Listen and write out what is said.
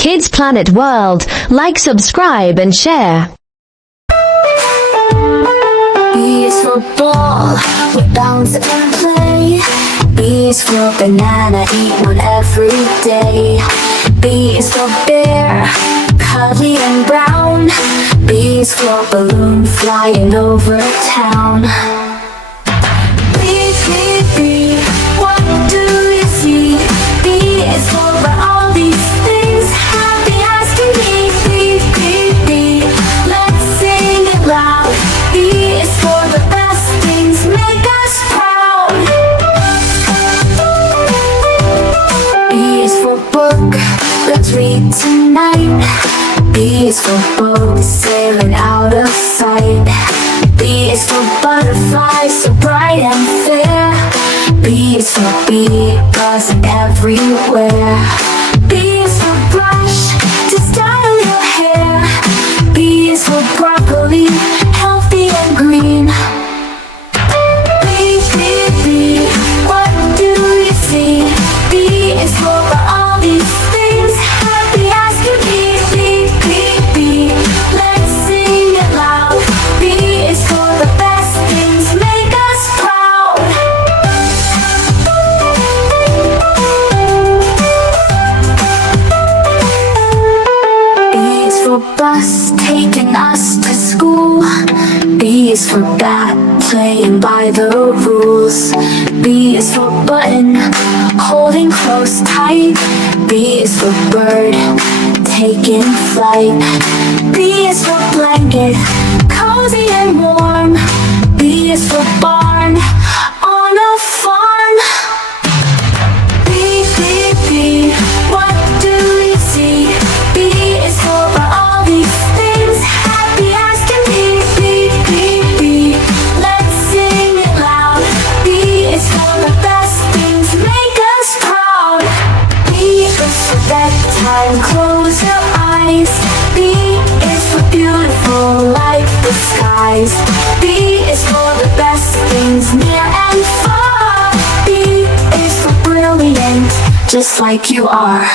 Kids Planet World. Like, subscribe and share. B is for ball, we bounce and play. B is for banana, eat one every day. B is for bear, cuddly and brown. B is for balloon, flying over town. B, B, B, what do you see? B is for all these things, happy as can be. B, B, B, let's sing it loud. B is for the best things, make us proud. B is for book, let's read tonight. B is for boat, sailing out of sight. B is for butterflies, so bright and fair. B is for bee, buzzing everywhere. B is for brush, to style your hair. B is for broccoli, healthy and green. B, B, B, what do you see? B is for all these things, happy as can be. B, B, B, let's sing it loud. B is for the best things, make us proud. B is for bus, taking us to school. B is for bat, playing by the rules. B is for button, holding close tight. B is for bird, taking flight. B is for blanket, cozy and warm. B is for barn, on a farm. B, B, B, what do you see? B is for all these things, happy as can be. B, B, B, let's sing it loud. B is for the best things, make us proud. B is for bedtime, close your eyes. B is for beautiful like the skies. B is for the best things near and far. B is for brilliant, just like you are.